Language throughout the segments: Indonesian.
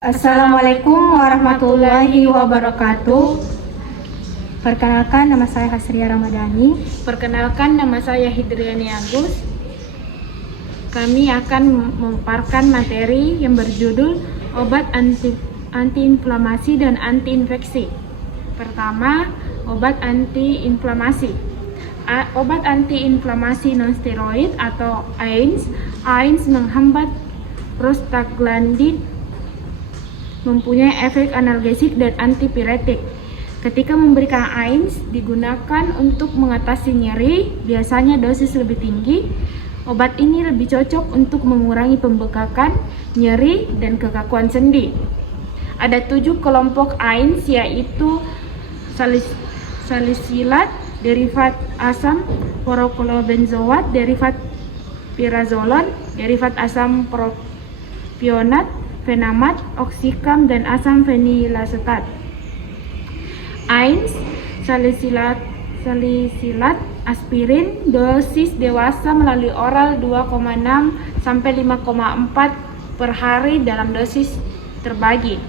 Assalamualaikum warahmatullahi wabarakatuh. Perkenalkan, nama saya Hasria Ramadhani. Perkenalkan, nama saya Hidriani Agus. Kami akan memaparkan materi yang berjudul obat antiinflamasi dan antiinfeksi. Pertama, obat antiinflamasi. Obat antiinflamasi nonsteroid atau AINS. AINS menghambat prostaglandin, mempunyai efek analgesik dan antipiretik. Ketika memberikan AINS digunakan untuk mengatasi nyeri, biasanya dosis lebih tinggi. Obat ini lebih cocok untuk mengurangi pembekakan, nyeri, dan kekakuan sendi. Ada 7 kelompok AINS, yaitu salisilat, derivat asam poroklobenzoat, derivat pirazolon, derivat asam propionat, fenamat, oksikam, dan asam fenilasetat. AINS, salisilat, aspirin, dosis dewasa melalui oral 2,6 sampai 5,4 per hari dalam dosis terbagi.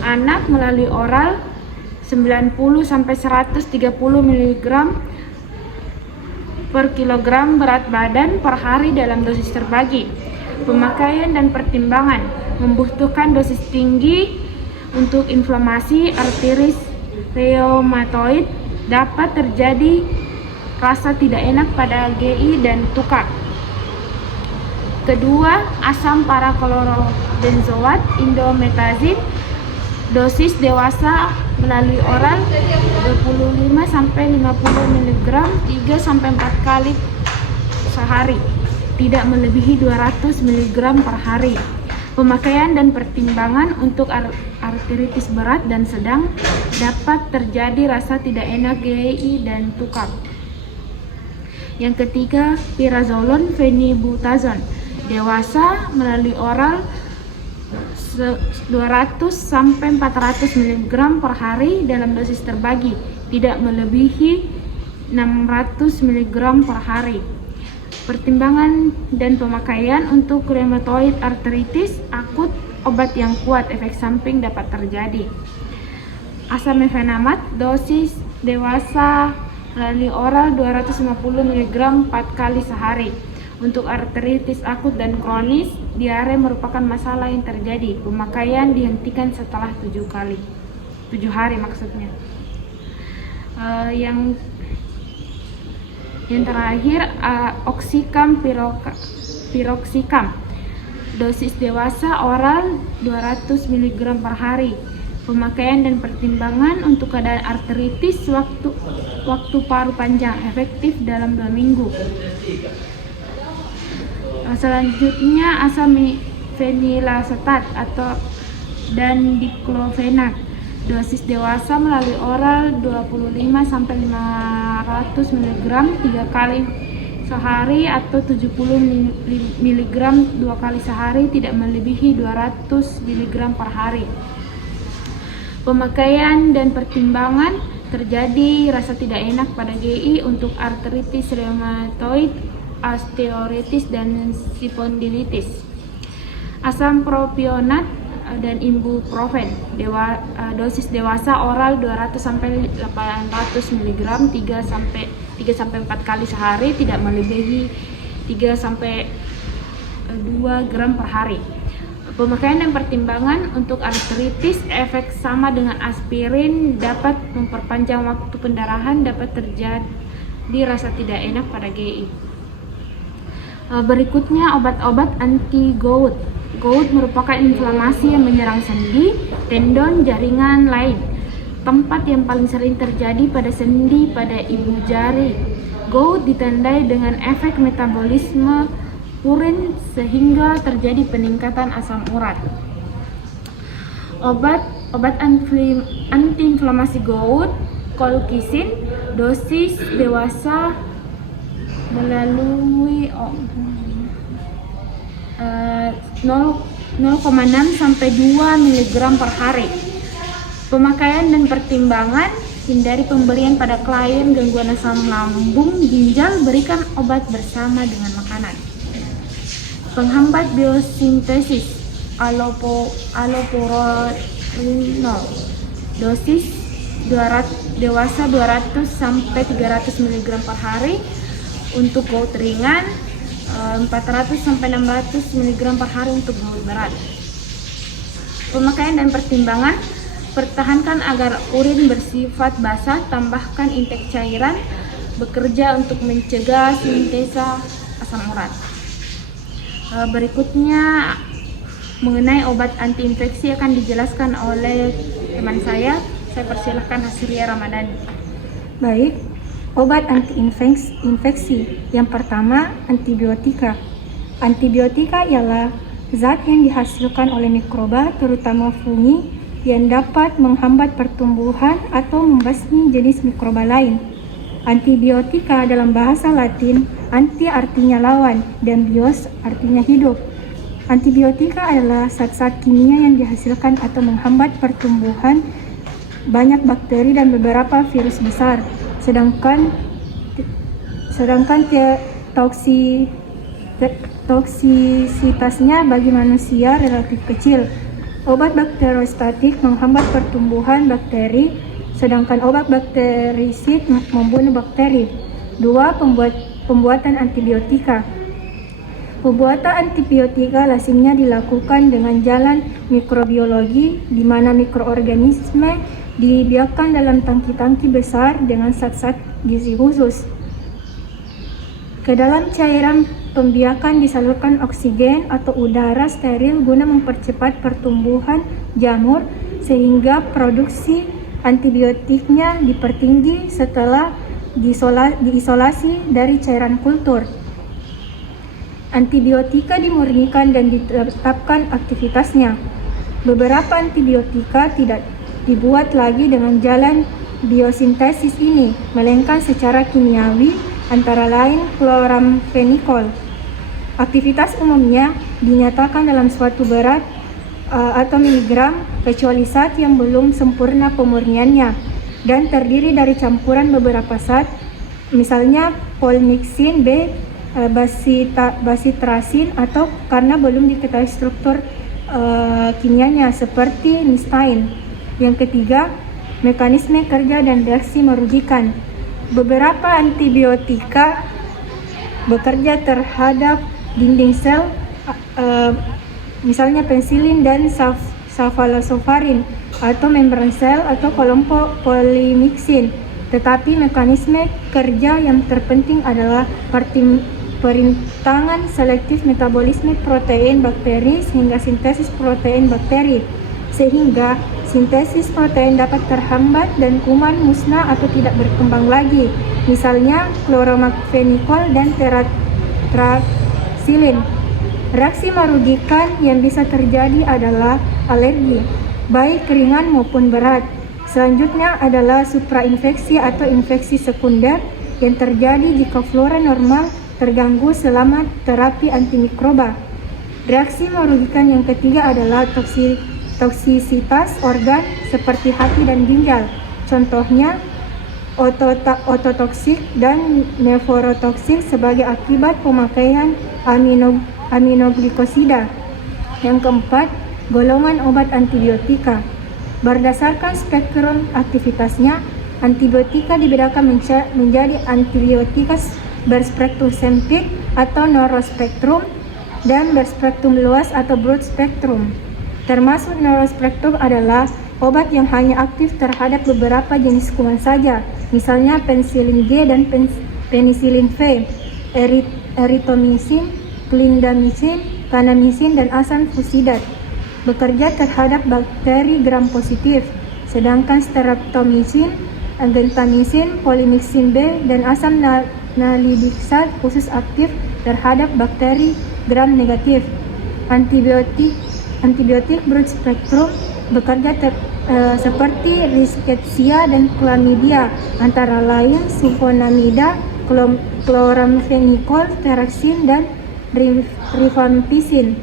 Anak melalui oral 90 sampai 130 mg per kilogram berat badan per hari dalam dosis terbagi. Pemakaian dan pertimbangan: membutuhkan dosis tinggi untuk inflamasi arteris reumatoid, dapat terjadi rasa tidak enak pada GI dan tukar. Kedua, asam paraklorobenzoat indometazid, dosis dewasa melalui oral 25 sampai 50 mg 3 sampai 4 kali sehari, tidak melebihi 200 mg per hari. Pemakaian dan pertimbangan: untuk arteritis berat dan sedang, dapat terjadi rasa tidak enak, GI, dan tukar. Yang ketiga, pirazolon fenibutazon, dewasa melalui oral 200 sampai 400 mg per hari dalam dosis terbagi, tidak melebihi 600 mg per hari. Pertimbangan dan pemakaian: untuk rheumatoid arthritis akut, obat yang kuat, efek samping dapat terjadi. Asam mefenamat, dosis dewasa melalui oral 250 mg 4 kali sehari. Untuk artritis akut dan kronis, diare merupakan masalah yang terjadi. Pemakaian dihentikan setelah 7 hari maksudnya. Yang terakhir, oksikam piroxicam, dosis dewasa oral 200 mg per hari. Pemakaian dan pertimbangan: untuk keadaan arteritis waktu paru panjang, efektif dalam 2 minggu. Selanjutnya, asam fenilasetat dan diklofenat, dosis dewasa melalui oral 25 sampai 500 mg 3 kali sehari atau 70 mg 2 kali sehari, tidak melebihi 200 mg per hari. Pemakaian dan pertimbangan: terjadi rasa tidak enak pada GI untuk artritis reumatoid, osteoartritis, dan spondilitis. Asam propionat dan ibuprofen, dosis dewasa oral 200 sampai 800 mg 3 sampai 4 kali sehari, tidak melebihi 3 sampai 2 gram per hari. Pemakaian dan pertimbangan: untuk artritis, efek sama dengan aspirin, dapat memperpanjang waktu pendarahan, dapat terjadi rasa tidak enak pada GI. Berikutnya, obat-obat anti-gout. Gout merupakan inflamasi yang menyerang sendi, tendon, jaringan lain. Tempat yang paling sering terjadi pada sendi pada ibu jari. Gout ditandai dengan efek metabolisme purin sehingga terjadi peningkatan asam urat. Obat antiinflamasi gout, colchicine, dosis dewasa melalui 0,6 sampai 2 mg per hari. Pemakaian dan pertimbangan: hindari pemberian pada klien gangguan asam lambung, ginjal, berikan obat bersama dengan makanan. Penghambat biosintesis, allopurinol. Dosis dewasa 200 sampai 300 mg per hari. Untuk gout ringan 400 sampai 600 mg per hari untuk gout berat. Pemakaian dan pertimbangan: pertahankan agar urin bersifat basah, tambahkan intake cairan, bekerja untuk mencegah sintesa asam urat. Berikutnya mengenai obat anti-infeksi akan dijelaskan oleh teman saya. Saya persilahkan Hasria Ramadhani. Baik, obat anti-infeksi. Yang pertama, antibiotika. Antibiotika ialah zat yang dihasilkan oleh mikroba, terutama fungi, yang dapat menghambat pertumbuhan atau membasmi jenis mikroba lain. Antibiotika dalam bahasa Latin, anti artinya lawan dan bios artinya hidup. Antibiotika adalah zat-zat kimia yang dihasilkan atau menghambat pertumbuhan banyak bakteri dan beberapa virus besar. Sedangkan toksisitasnya bagi manusia relatif kecil. Obat bakteriostatik menghambat pertumbuhan bakteri, sedangkan obat bakterisid membunuh bakteri. 2. Pembuatan antibiotika. Pembuatan antibiotika lazimnya dilakukan dengan jalan mikrobiologi, di mana mikroorganisme dibiarkan dalam tangki-tangki besar dengan zat-zat gizi khusus. Ke dalam cairan pembiakan disalurkan oksigen atau udara steril guna mempercepat pertumbuhan jamur, sehingga produksi antibiotiknya dipertinggi setelah diisolasi dari cairan kultur. Antibiotika dimurnikan dan ditetapkan aktivitasnya. Beberapa antibiotika tidak dibuat lagi dengan jalan biosintesis ini, melainkan secara kimiawi, antara lain chloramphenicol. Aktivitas umumnya dinyatakan dalam suatu berat atau miligram, kecuali zat yang belum sempurna pemurniannya dan terdiri dari campuran beberapa zat, misalnya polymyxin B, bacitracin, atau karena belum diketahui struktur kimianya seperti nystain. Yang ketiga, mekanisme kerja dan reaksi merugikan. Beberapa antibiotika bekerja terhadap dinding sel, misalnya pensilin dan sulfaloxiflozin, atau membran sel atau kelompok polymyxin. Tetapi mekanisme kerja yang terpenting adalah perintangan selektif metabolisme protein bakteri sehingga sintesis protein bakteri, sehingga sintesis protein dapat terhambat dan kuman musnah atau tidak berkembang lagi, misalnya chloramphenicol dan tetrasilin. Reaksi merugikan yang bisa terjadi adalah alergi, baik ringan maupun berat. Selanjutnya adalah suprainfeksi atau infeksi sekunder yang terjadi jika flora normal terganggu selama terapi antimikroba. Reaksi merugikan yang ketiga adalah toksisitas organ seperti hati dan ginjal. Contohnya ototoksik dan nefrotoksik sebagai akibat pemakaian aminoglikosida. Yang keempat, golongan obat antibiotika. Berdasarkan spektrum aktivitasnya, antibiotika dibedakan menjadi antibiotika berspektrum sempit atau narrow spektrum dan berspektrum luas atau broad spektrum. Termasuk narrow spektrum adalah obat yang hanya aktif terhadap beberapa jenis kuman saja, misalnya pensilin G dan penisilin V, eritromycin, clindamycin, kanamycin, dan asam fusidat. Bekerja terhadap bakteri gram positif, sedangkan streptomycin, gentamicin, polymyxin B, dan asam nalidiksat khusus aktif terhadap bakteri gram negatif. Antibiotik broad spektrum bekerja seperti Rickettsia dan Chlamydia, antara lain sulfonamida, chloramphenicol, teraxin, dan rifampicin.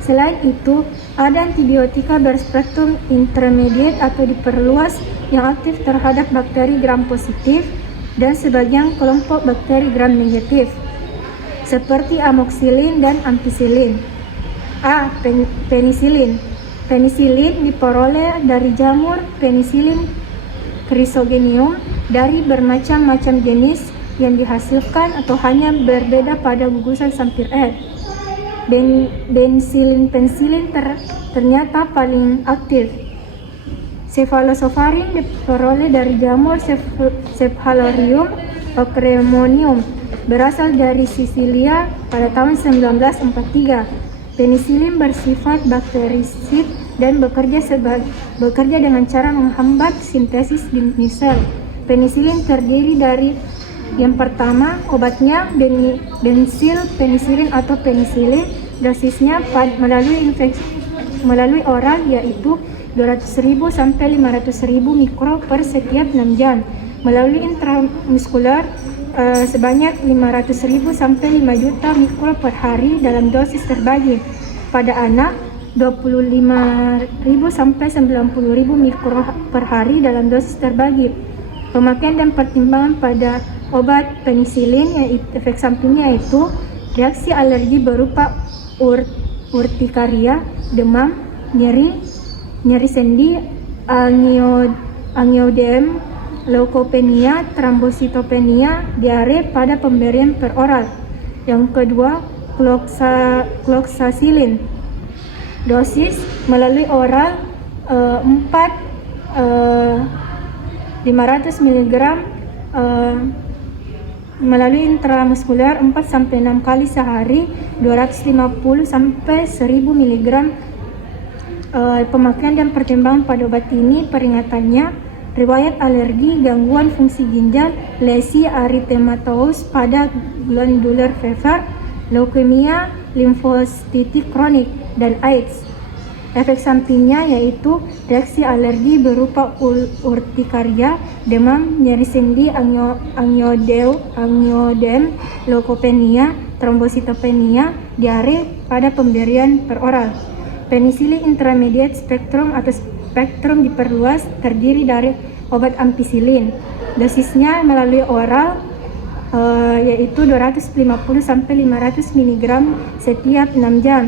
Selain itu, ada antibiotika berspektrum intermediate atau diperluas yang aktif terhadap bakteri gram positif dan sebagian kelompok bakteri gram negatif, seperti amoxicillin dan ampicillin. A. Penisilin. Penisilin diperoleh dari jamur Penicillium chrysogenium dari bermacam-macam jenis yang dihasilkan atau hanya berbeda pada gugusan sampir air. Penicillin ternyata paling aktif. Cephalosporin diperoleh dari jamur Cephalosporin ochremonium berasal dari Sisilia pada tahun 1943. Penicillin bersifat bakterisid dan bekerja dengan cara menghambat sintesis di sel. Penicillin terdiri dari yang pertama, obatnya bensil penicillin atau penicillin. Dosisnya melalui oral yaitu 200.000 sampai 500.000 mikro per setiap 6 jam. Melalui intramuskular sebanyak 500.000 sampai 5 juta mikro per hari dalam dosis terbagi. Pada anak 25.000 sampai 90.000 mikro per hari dalam dosis terbagi. Pemakaian dan pertimbangan pada obat penisilin yaitu efek sampingnya yaitu reaksi alergi berupa urtikaria, demam, nyeri sendi, angioedem, leukopenia, trombositopenia, diare pada pemberian peroral. Yang kedua, cloxacillin. Dosis melalui oral 500 mg melalui intramuskular 4-6 kali sehari 250 sampai 1000 mg. Pemakaian dan pertimbangan pada obat ini peringatannya riwayat alergi, gangguan fungsi ginjal, lesi erythematosus pada glandular fever, leukemia limfositik kronik, dan AIDS. Efek sampingnya yaitu reaksi alergi berupa urtikaria, demam, nyeri sendi, angioedem, leukopenia, trombositopenia, diare pada pemberian peroral. Penicillin intermediate spectrum atau spektrum diperluas terdiri dari obat ampicillin. Dosisnya melalui oral yaitu 250 sampai 500 mg setiap 6 jam.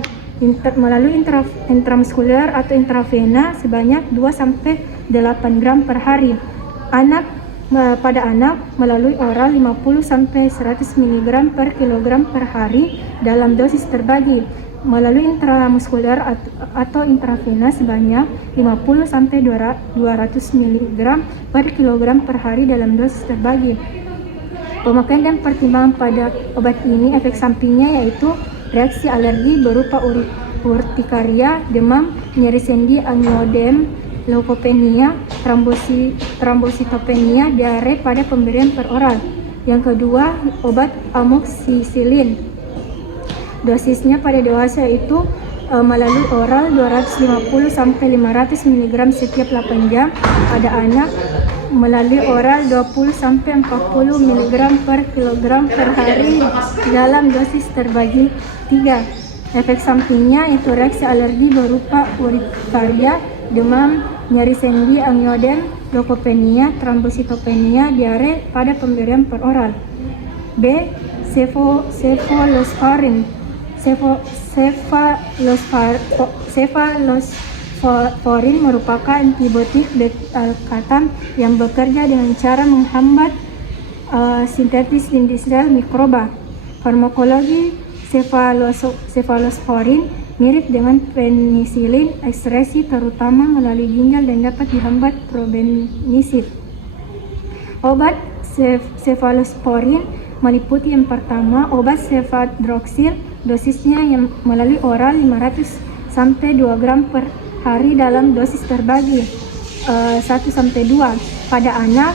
Melalui intramuskular atau intravena sebanyak 2 sampai 8 gram per hari. Pada anak melalui oral 50 sampai 100 mg per kilogram per hari dalam dosis terbagi. Melalui intramuskular atau intravena sebanyak 50 sampai 200 mg per kilogram per hari dalam dosis terbagi. Pemakaian dan pertimbangan pada obat ini efek sampingnya yaitu reaksi alergi berupa urtikaria, demam, nyeri sendi, angioedem, leukopenia, trombositopenia, diare pada pemberian peroral. Yang kedua, obat amoxicillin. Dosisnya pada dewasa itu melalui oral 250 sampai 500 mg setiap 8 jam. Pada anak melalui oral 20 sampai 40 mg per kilogram per hari dalam dosis terbagi 3. Efek sampingnya itu reaksi alergi berupa urtikaria, demam, nyeri sendi, angioedem, leukopenia, trombositopenia, diare pada pemberian peroral. B. Cephalosporin. Cephalosporin merupakan antibiotik beta-lactam yang bekerja dengan cara menghambat sintesis di sel mikroba. Farmakologi cephalosporin mirip dengan penicillin, ekskresi terutama melalui ginjal dan dapat dihambat probenecid. Obat cephalosporin meliputi yang pertama obat cefadroxil. Dosisnya yang melalui oral 500 sampai 2 gram per hari dalam dosis terbagi 1 sampai 2. Pada anak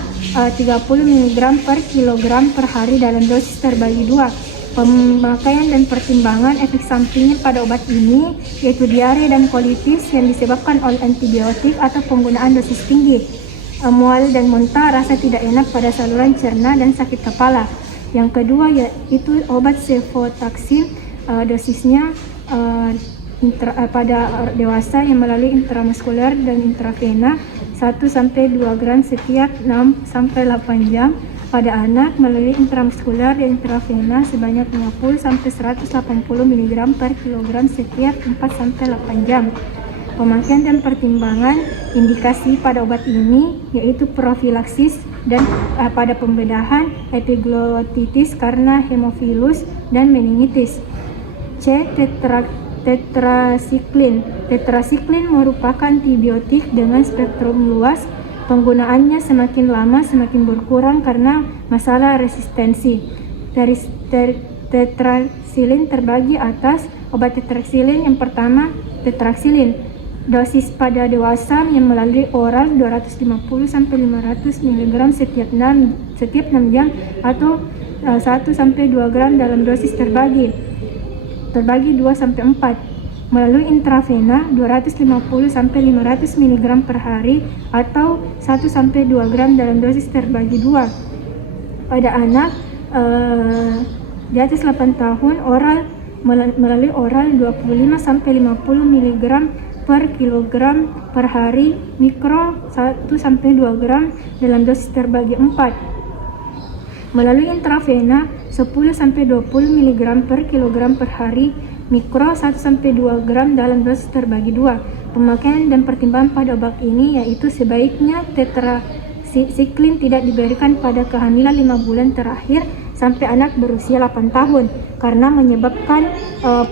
30 mg per kilogram per hari dalam dosis terbagi 2. Pemakaian dan pertimbangan efek sampingnya pada obat ini yaitu diare dan kolitis yang disebabkan oleh antibiotik atau penggunaan dosis tinggi, mual dan muntah, rasa tidak enak pada saluran cerna dan sakit kepala. Yang kedua yaitu obat cefotaxime. Dosisnya pada dewasa yang melalui intramuskular dan intravena 1 sampai 2 gram setiap 6 sampai 8 jam. pada anak melalui intramuskuler dan intravena sebanyak 50-180 mg per kilogram setiap 4-8 jam. Pemakaian dan pertimbangan indikasi pada obat ini yaitu profilaksis dan pada pembedahan epiglotitis karena hemofilus dan meningitis. C. Tetrasiklin. Tetrasiklin merupakan antibiotik dengan spektrum luas. Penggunaannya semakin lama semakin berkurang karena masalah resistensi. Tetrasilin terbagi atas. Obat tetrasilin yang pertama, tetrasilin. Dosis pada dewasa yang melalui oral 250-500 mg setiap 6 jam atau 1-2 gram dalam dosis terbagi 2-4. Melalui intravena 250-500 mg per hari atau 1-2 gram dalam dosis terbagi 2. Pada anak di atas 8 tahun oral melalui oral 25-50 mg per kilogram per hari, mikro 1-2 gram dalam dosis terbagi 4. Melalui intravena 10-20 mg per kilogram per hari, mikro 1-2 gram dalam dosis terbagi 2. Pemakaian dan pertimbangan pada obat ini yaitu sebaiknya tetrasiklin tidak diberikan pada kehamilan 5 bulan terakhir sampai anak berusia 8 tahun karena menyebabkan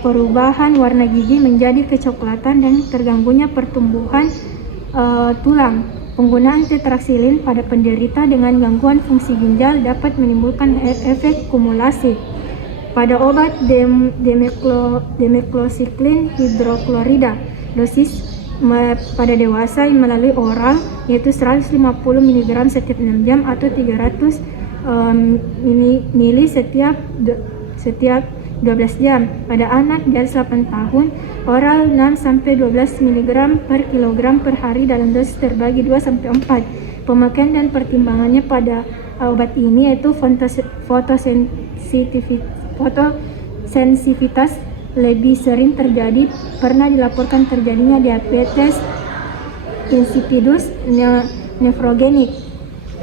perubahan warna gigi menjadi kecoklatan dan terganggunya pertumbuhan tulang. Penggunaan tetrasilin pada penderita dengan gangguan fungsi ginjal dapat menimbulkan efek kumulasi. Pada obat demeclocycline hidroklorida, dosis pada dewasa melalui oral yaitu 150 mg setiap 6 jam atau 300 mili setiap 12 jam. Pada anak di atas 8 tahun, oral 6-12 mg per kilogram per hari dalam dosis terbagi 2-4. Pemakaian dan pertimbangannya pada obat ini yaitu fotosensitivitas lebih sering terjadi, pernah dilaporkan terjadinya diabetes insipidus nefrogenik.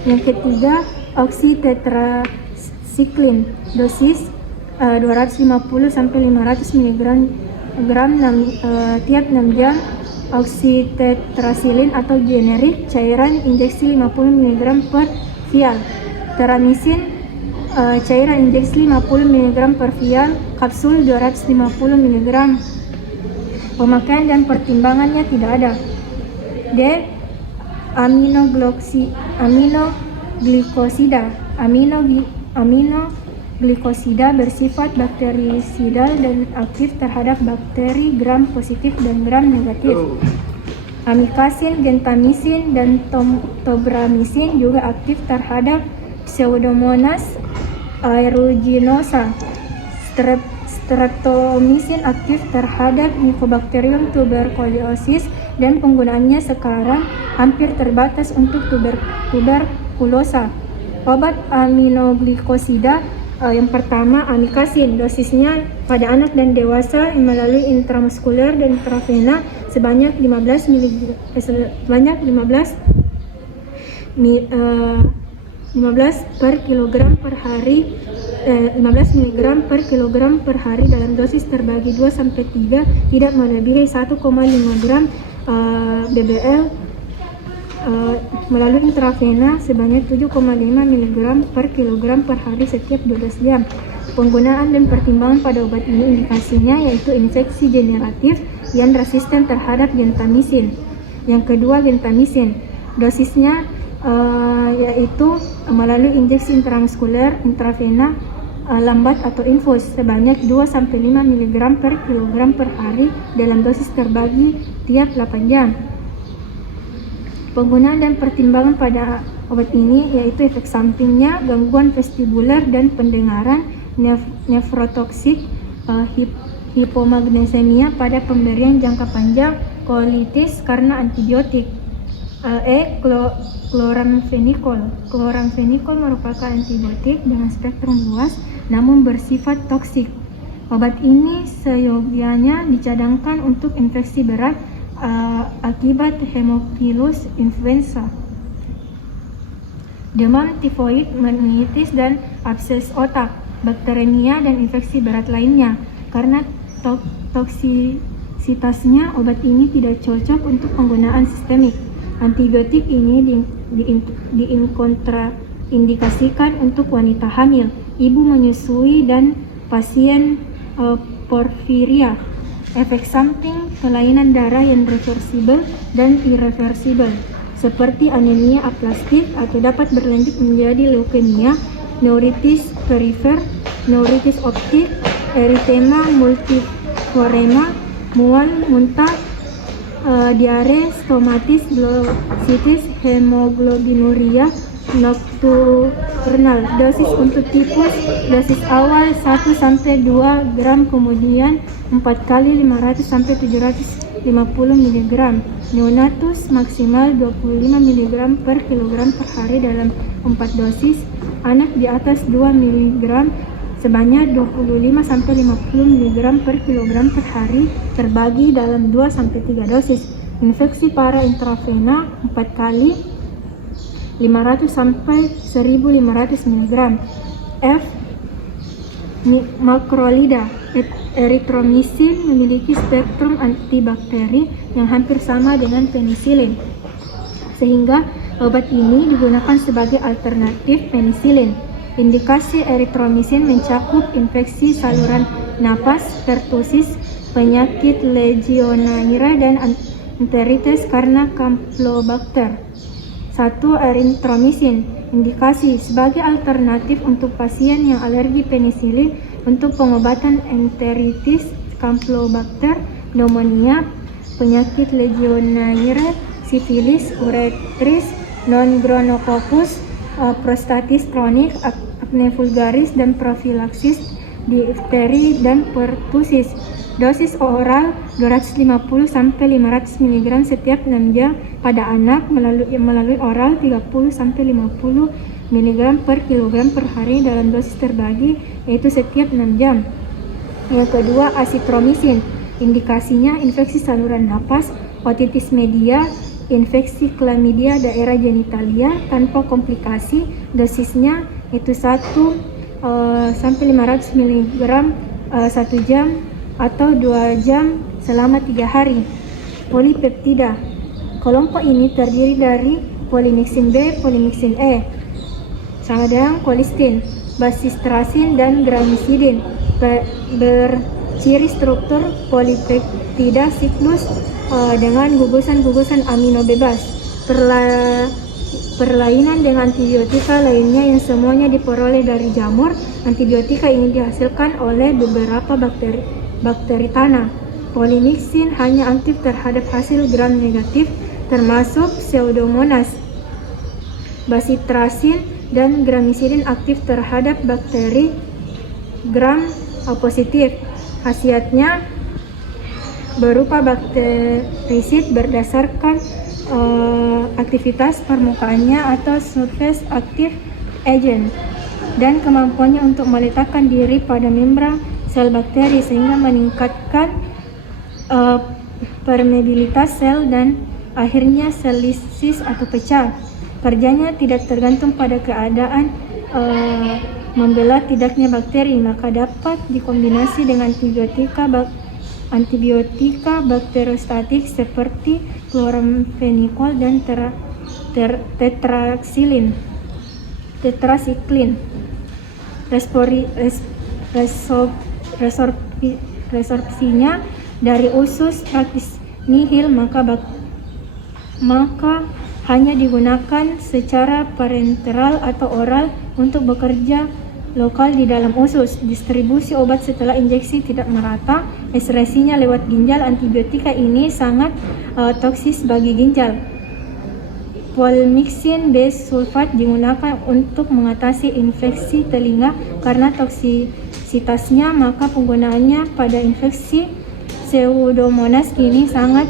Yang ketiga, oxytetracycline, dosis 250-500 mg tiap 6 jam. Oxytetrasilin atau generik, cairan injeksi 50 mg per vial. Teramisin, cairan injeksi 50 mg per vial, kapsul 250 mg. Pemakaian dan pertimbangannya tidak ada. D. Aminoglikosida bersifat bakterisidal dan aktif terhadap bakteri gram positif dan gram negatif. Amikasin, gentamisin, dan tobramycin juga aktif terhadap Pseudomonas aeruginosa. Streptomycin aktif terhadap Mycobacterium tuberculosis dan penggunaannya sekarang hampir terbatas untuk tuberkulosa. Obat aminoglikosida yang pertama, amikasin, dosisnya pada anak dan dewasa melalui intramuskuler dan intravena sebanyak 15 per kilogram per hari 15 mg per kilogram per hari dalam dosis terbagi 2-3, tidak melebihi 1,5 gram BBL. Melalui intravena sebanyak 7,5 mg per kilogram per hari setiap 12 jam. Penggunaan dan pertimbangan pada obat ini indikasinya yaitu infeksi generatif yang resisten terhadap gentamisin. Yang kedua, gentamisin, dosisnya yaitu melalui injeksi intramuskuler intravena lambat atau infus sebanyak 2-5 mg per kilogram per hari dalam dosis terbagi tiap 8 jam. Penggunaan dan pertimbangan pada obat ini yaitu efek sampingnya gangguan vestibuler dan pendengaran, nefrotoksik, hipomagnesemia pada pemberian jangka panjang, kolitis karena antibiotik. Chloramphenicol. Chloramphenicol merupakan antibiotik dengan spektrum luas namun bersifat toksik. Obat ini seyogianya dicadangkan untuk infeksi berat akibat Haemophilus influenza. demam tifoid, meningitis, dan abses otak, bakteremia, dan infeksi berat lainnya. Karena toksisitasnya, obat ini tidak cocok untuk penggunaan sistemik. Antibiotik ini dikontraindikasikan untuk wanita hamil, ibu menyusui, dan pasien porfiria. Efek samping kelainan darah yang reversibel dan irreversibel, seperti anemia aplastik atau dapat berlanjut menjadi leukemia, neuritis perifer, neuritis optik, eritema multiforema, mual, muntah, diare, stomatis, glositis, hemoglobinuria, nokturnal. Dosis untuk tipus, dosis awal 1-2 gram, kemudian 4 kali 500-750 mg. Neonatus maksimal 25 mg per kilogram per hari dalam 4 dosis. Anak di atas 2 mg sebanyak 25-50 mg per kilogram per hari terbagi dalam 2-3 dosis. Infeksi para intravena 4 kali 500-1500 mg. F. Macrolida. Erythromycin memiliki spektrum antibakteri yang hampir sama dengan penisilin, sehingga obat ini digunakan sebagai alternatif penisilin. Indikasi erythromycin mencakup infeksi saluran napas, pertusis, penyakit legionnaire, dan enteritis karena Campylobacter. 1. Erythromycin indikasi sebagai alternatif untuk pasien yang alergi penisilin untuk pengobatan enteritis, Campylobacter, pneumonia, penyakit legionnaire, sifilis, uretris, non-gonococcus, prostatis kronik, acne vulgaris, dan profilaksis difteri dan pertusis. Dosis oral 250-500 mg setiap 6 jam pada anak, melalui oral 30-50 mg per kilogram per hari dalam dosis terbagi, yaitu setiap 6 jam. Yang kedua, azitromycin. Indikasinya infeksi saluran napas, otitis media, infeksi klamidia daerah genitalia tanpa komplikasi. Dosisnya itu 1-500 mg 1 jam atau 2 jam selama 3 hari. Polipeptida. Kelompok ini terdiri dari polimixin B, polimixin E, sama dengan kolistin, basistrasin, dan gramicidin. Berciri struktur polipeptida siklus dengan gugusan-gugusan amino bebas. Perlainan dengan antibiotika lainnya yang semuanya diperoleh dari jamur, antibiotika ini dihasilkan oleh beberapa bakteri tanah. Polimixin hanya aktif terhadap hasil gram negatif, termasuk Pseudomonas. Basitrasin dan gramicidin aktif terhadap bakteri gram positif. Khasiatnya berupa bakterisid berdasarkan aktivitas permukaannya atau surface active agent, dan kemampuannya untuk meletakkan diri pada membran sel bakteri sehingga meningkatkan permeabilitas sel dan akhirnya sel lisis atau pecah. Kerjanya tidak tergantung pada keadaan membelah tidaknya bakteri, maka dapat dikombinasi dengan antibiotika bakteriostatik seperti chloramphenicol dan tetrasiklin. Resorpsinya dari usus praktis nihil, maka hanya digunakan secara parenteral atau oral untuk bekerja lokal di dalam usus. Distribusi obat setelah injeksi tidak merata. Ekskresinya lewat ginjal. Antibiotika ini sangat toksis bagi ginjal. Polymyxin B sulfat digunakan untuk mengatasi infeksi telinga karena toksisitasnya, maka penggunaannya pada infeksi Pseudomonas kini sangat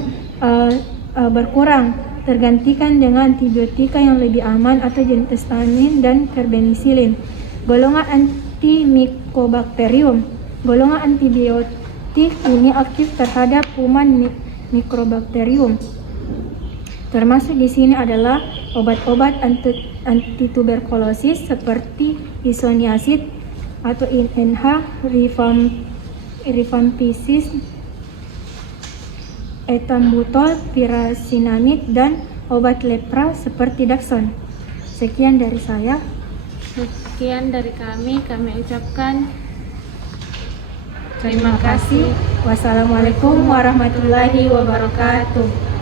berkurang, tergantikan dengan antibiotika yang lebih aman atau gentestamin dan carbenisilin. Golongan antimycobacterium. Golongan antibiotik ini aktif terhadap kuman Mycobacterium. Termasuk di sini adalah obat-obat antituberkulosis seperti isoniazid atau INH, rifampicin, etambutol, pirasinamid, dan obat lepra seperti Dapsone. Sekian dari saya. Sekian dari kami ucapkan Terima kasih. Wassalamualaikum warahmatullahi wabarakatuh.